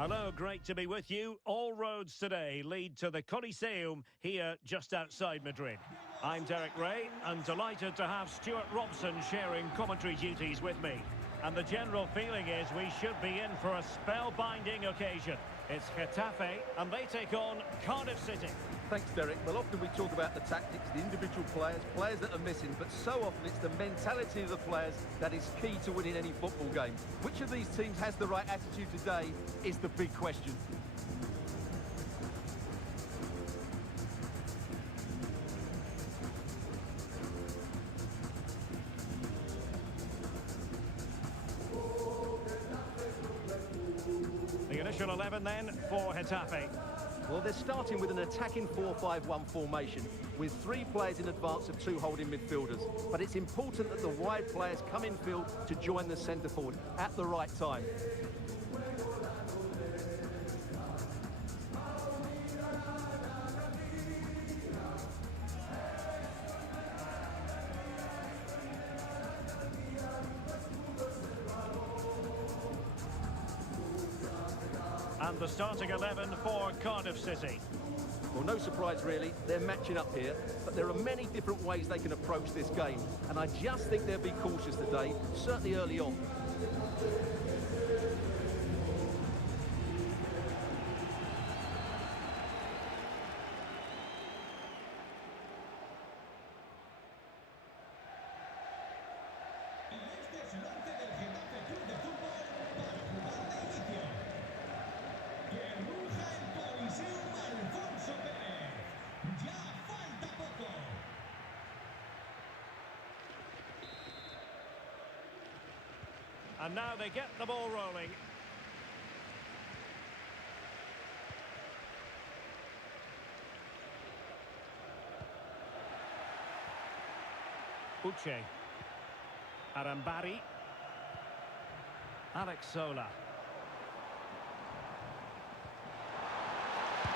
Hello, great to be with you. All roads today lead to the Coliseum here just outside Madrid. I'm Derek Ray and delighted to have Stuart Robson sharing commentary duties with me. And the general feeling is we should be in for a spellbinding occasion. It's Getafe and they take on Cardiff City. Thanks, Derek. Well, often we talk about the tactics, the individual players that are missing, but so often it's the mentality of the players that is key to winning any football game. Which of these teams has the right attitude today is the big question. The initial 11 then for Getafe. Well, they're starting with an attacking 4-5-1 formation with 3 players in advance of 2 holding midfielders. But it's important that the wide players come in field to join the centre forward at the right time. And the starting 11 for Cardiff City. Well, no surprise really, they're matching up here, but there are many different ways they can approach this game, and I just think they'll be cautious today, certainly early on. Este es el once del Getafe Club de Fútbol para jugar de inicio. ¡Que ruja el coliseum Alfonso Pérez! ¡Ya falta poco! And now they get the ball rolling. Uche. Arambari. Alex Sola.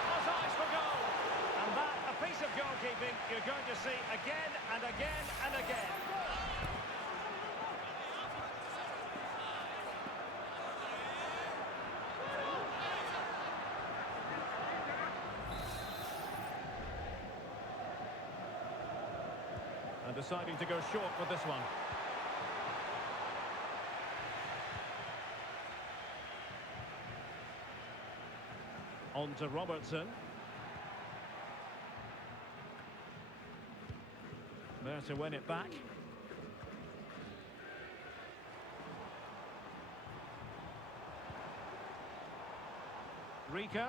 Has eyes for goal. And that, a piece of goalkeeping you're going to see again and again and again. And deciding to go short with this one. On to Robertson. There to win it back. Rico.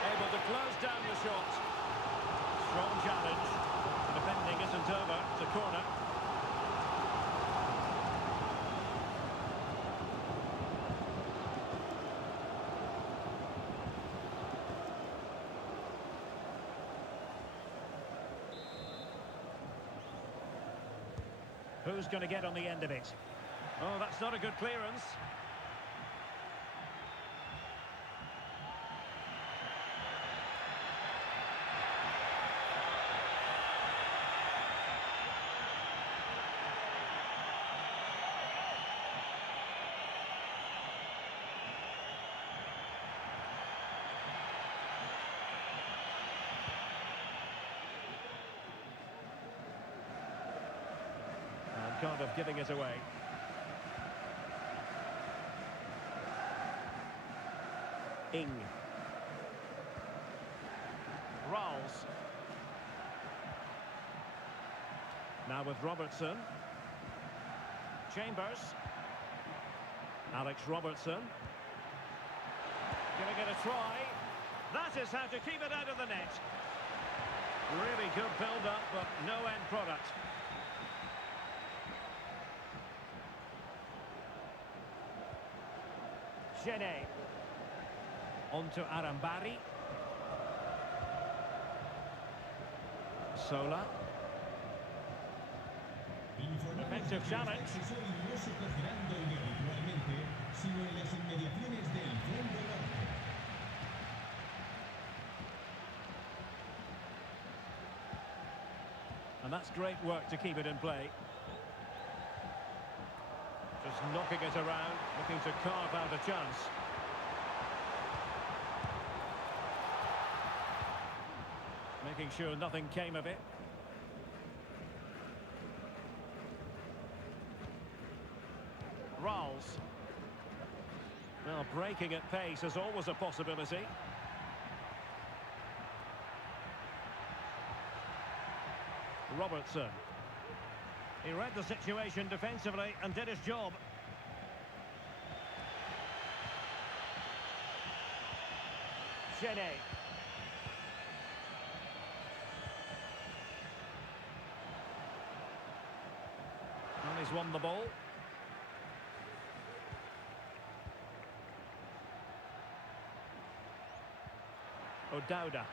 Able to close down the shot. Strong challenge. The defending isn't over. It's a corner. Who's going to get on the end of it? Oh, that's not a good clearance. Cardiff giving it away. Ing. Rolls. Now with Robertson. Chambers. Alex Robertson. Giving it a try. That is how to keep it out of the net. Really good build-up, but no end product. Gene. On to Arambari. Sola. Defensive challenge. No se cogerán donde habitualmente, sino en las inmediaciones del fondo norte. And that's great work to keep it in play. Just knocking it around, looking to carve out a chance. Making sure nothing came of it. Rolls. Well, breaking at pace is always a possibility. Robertson. He read the situation defensively and did his job. Getafe. And he's won the ball. O'Dowda.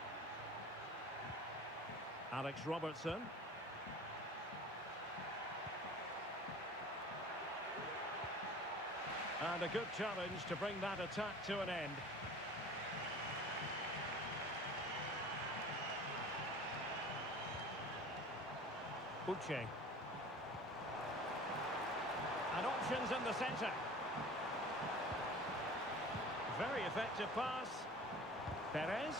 Alex Robertson. And a good challenge to bring that attack to an end. Uche. And options in the centre. Very effective pass. Perez.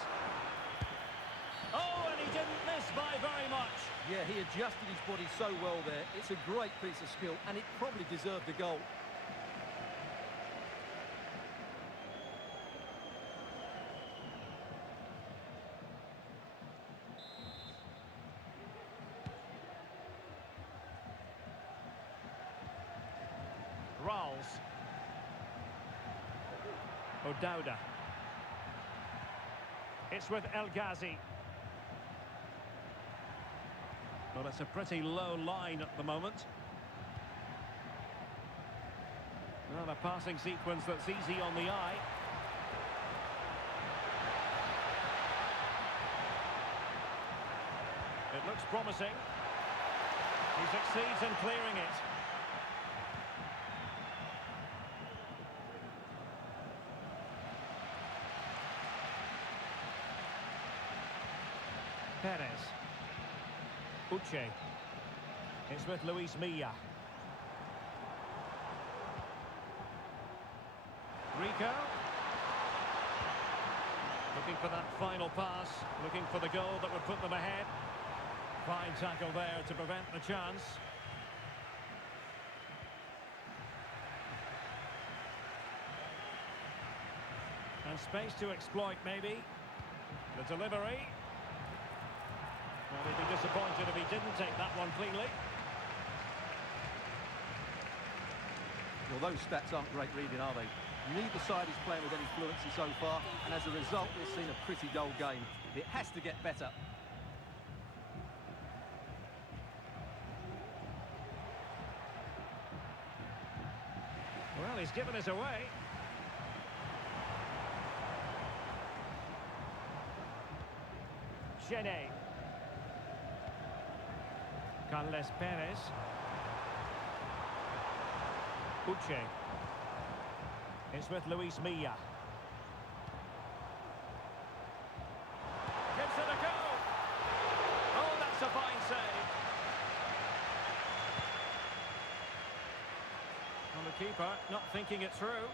Oh, and he didn't miss by very much. Yeah, he adjusted his body so well there. It's a great piece of skill, and it probably deserved a goal. Rolls. O'Dowda. It's with El Ghazi. Well, it's a pretty low line at the moment. Well, a passing sequence that's easy on the eye. It looks promising. He succeeds in clearing it. Perez. Uche. It's with Luis Milla. Rico. Looking for that final pass. Looking for the goal that would put them ahead. Fine tackle there to prevent the chance. And space to exploit, maybe. The delivery. Well, he'd be disappointed if he didn't take that one cleanly. Well, those stats aren't great reading, are they? Neither side is playing with any fluency so far, and as a result, we've seen a pretty dull game. It has to get better. Well, he's given it away. Getafe. Carles Perez. Uche. It's with Luis Milla. Gives it a go. Oh, that's a fine save. And the keeper not thinking it through.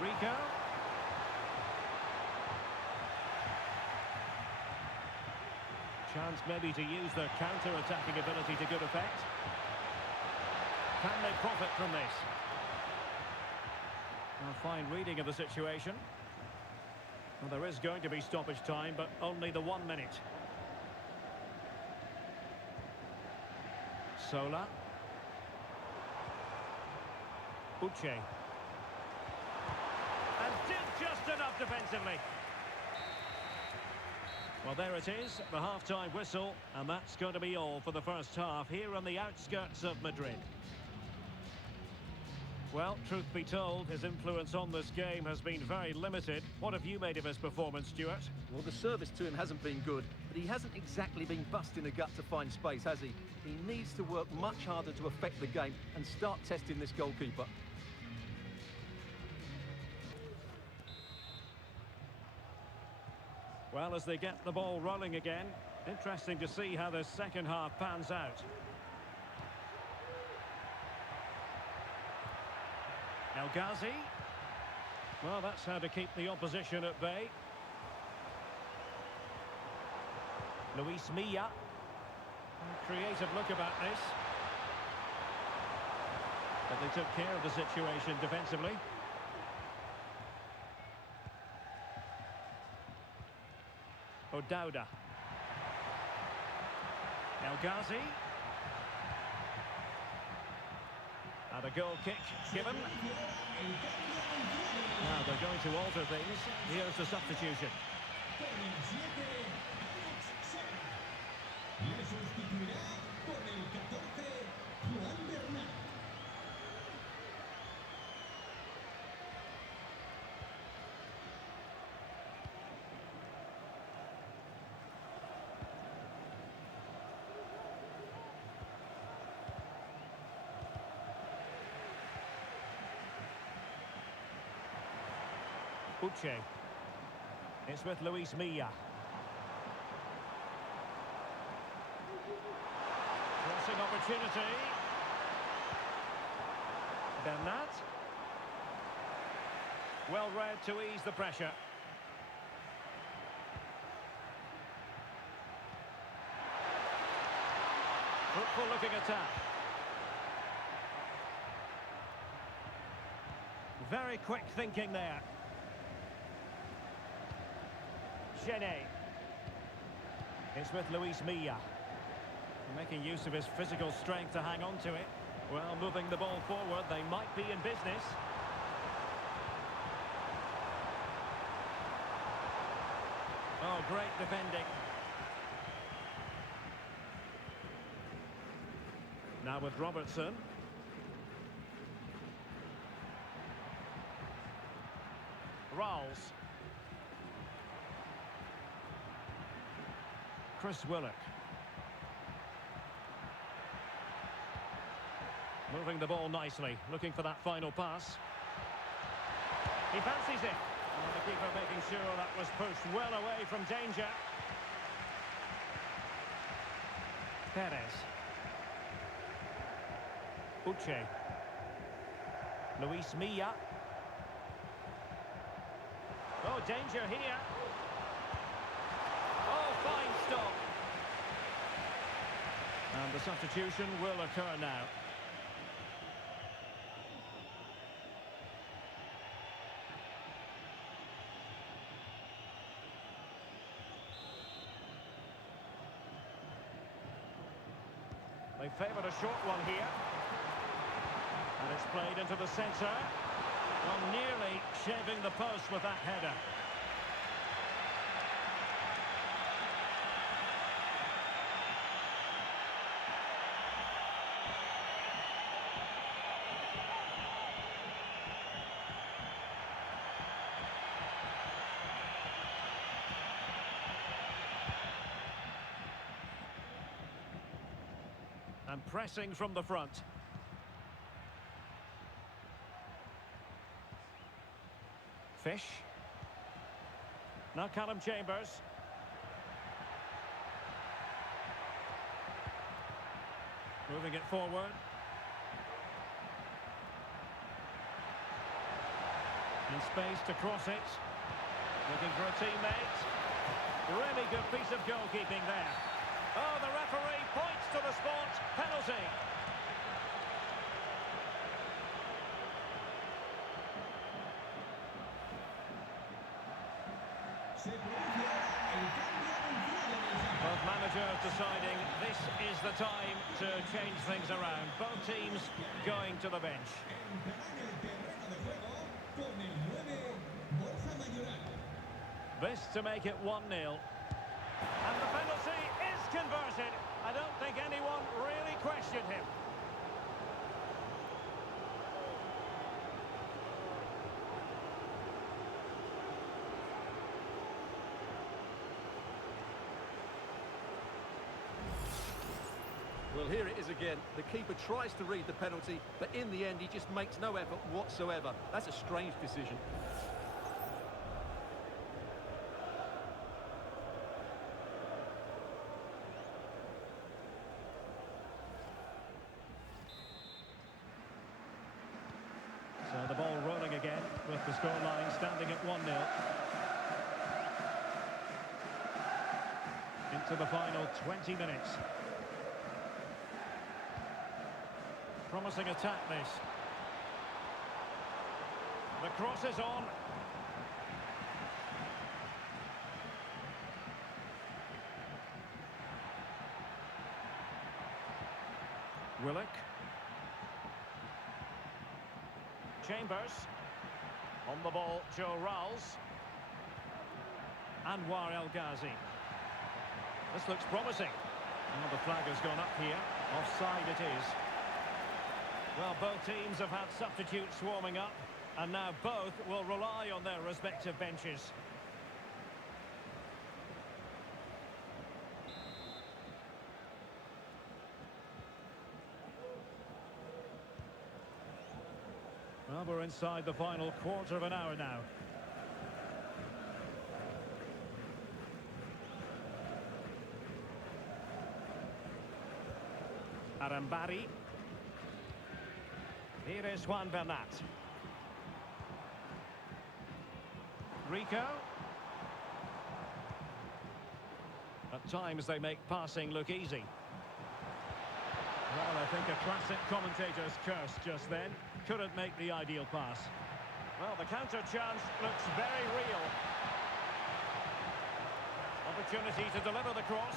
Rico. Chance maybe to use their counter-attacking ability to good effect. Can they profit from this? A fine reading of the situation. Well, there is going to be stoppage time, but only the 1 minute. Sola. Uche. And did just enough defensively. Well, there it is, the half-time whistle, and that's going to be all for the first half here on the outskirts of Madrid. Well, truth be told, his influence on this game has been very limited. What have you made of his performance, Stuart? Well, the service to him hasn't been good, but he hasn't exactly been busting the gut to find space, has he? He needs to work much harder to affect the game and start testing this goalkeeper. Well, as they get the ball rolling again, interesting to see how the second half pans out. El Ghazi. Well, that's how to keep the opposition at bay. Luis Milla. Creative look about this. But they took care of the situation defensively. O'Dowda. El Ghazi. And a goal kick given. Now they're going to alter things. Here's the substitution. Le sustituirá con el 14, Juan Bernat. Uche. It's with Luis Milla. Crossing opportunity. Bernat. Well read to ease the pressure. Fruitful looking attack. Very quick thinking there. Genet. It's with Luis Milla. Making use of his physical strength to hang on to it. Well, moving the ball forward, they might be in business. Oh, great defending. Now with Robertson. Rolls. Chris Willock. Moving the ball nicely, looking for that final pass. He fancies it. And the keeper making sure that was pushed well away from danger. Perez. Uche. Luis Milla. Oh, danger here. Oh, fine stop. And the substitution will occur now. They favoured a short one here. And it's played into the centre. Well, nearly shaving the post with that header. And pressing from the front. Fish. Now Callum Chambers. Moving it forward. In space to cross it. Looking for a teammate. Really good piece of goalkeeping there. Oh, the referee points to the spot. Penalty. Both managers deciding this is the time to change things around. Both teams going to the bench. This to make it 1-0. And the penalty is converted. I don't think anyone really questioned him. Well, here it is again. The keeper tries to read the penalty, but in the end, he just makes no effort whatsoever. That's a strange decision. The scoreline standing at 1-0. Into the final 20 minutes. Promising attack, this. The cross is on. Willock. Chambers. On the ball, Joe Rowles. Anwar El Ghazi. This looks promising. Oh, the flag has gone up here. Offside it is. Well, both teams have had substitutes warming up, and now both will rely on their respective benches. Well, we're inside the final quarter of an hour now. Arambari. Here is Juan Bernat. Rico. At times they make passing look easy. Well, I think a classic commentator's curse just then. Couldn't make the ideal pass. Well, the counter chance looks very real. Opportunity to deliver the cross.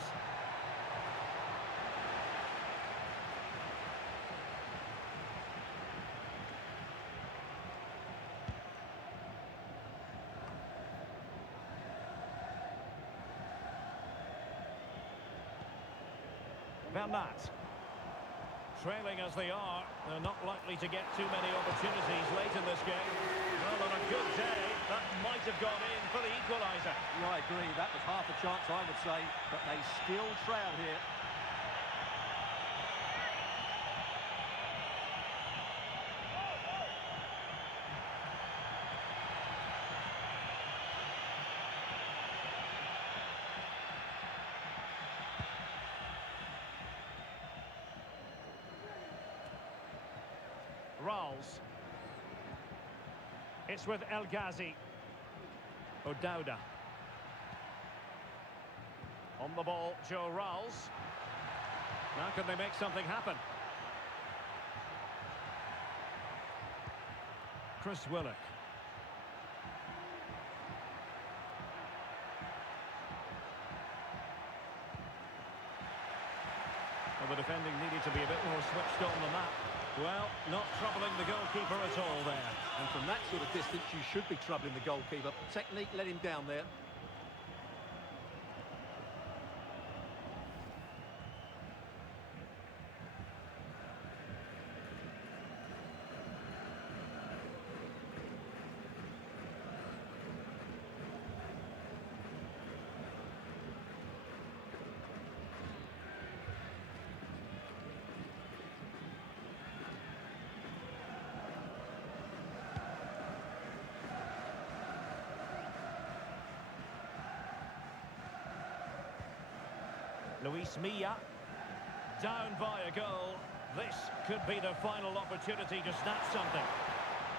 Bernat. Trailing as they are, they're not likely to get too many opportunities late in this game. Well, on a good day, that might have gone in for the equaliser. Yeah, I agree. That was half a chance, I would say, but they still trail here. Rowles. It's with El Ghazi. O'Dowda. On the ball, Joe Rowles. Now can they make something happen? Chris Willock. Well, the defending needed to be a bit more switched on than that. Well, not troubling the goalkeeper at all there. And from that sort of distance, you should be troubling the goalkeeper. Technique let him down there. Luis Milla, down by a goal. This could be the final opportunity to snatch something.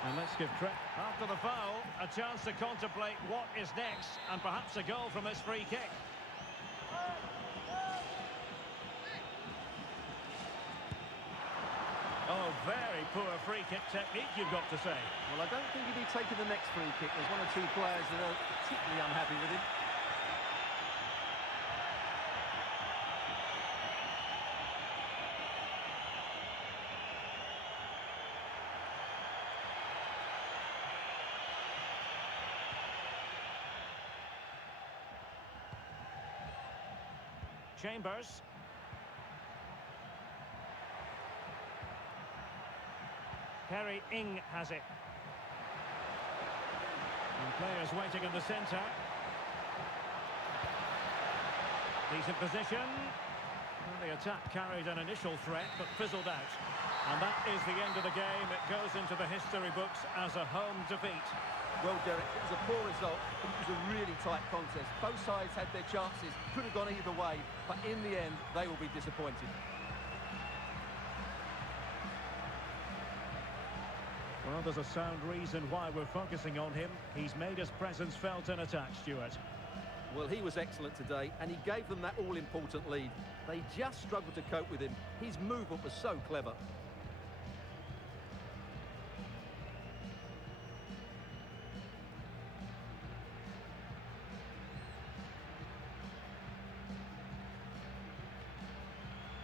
And let's give credit. After the foul, a chance to contemplate what is next, and perhaps a goal from this free kick. Oh, very poor free kick technique, you've got to say. Well, I don't think he'd be taking the next free kick. There's one or two players that are particularly unhappy with him. Chambers. Perry Ing has it. And players waiting in the centre. Decent position. Well, the attack carried an initial threat but fizzled out. And that is the end of the game. It goes into the history books as a home defeat. Well, Derek, it was a poor result. It was a really tight contest. Both sides had their chances, could have gone either way, but in the end, they will be disappointed. Well, there's a sound reason why we're focusing on him. He's made his presence felt in attack, Stuart. Well, he was excellent today, and he gave them that all-important lead. They just struggled to cope with him. His movement was so clever.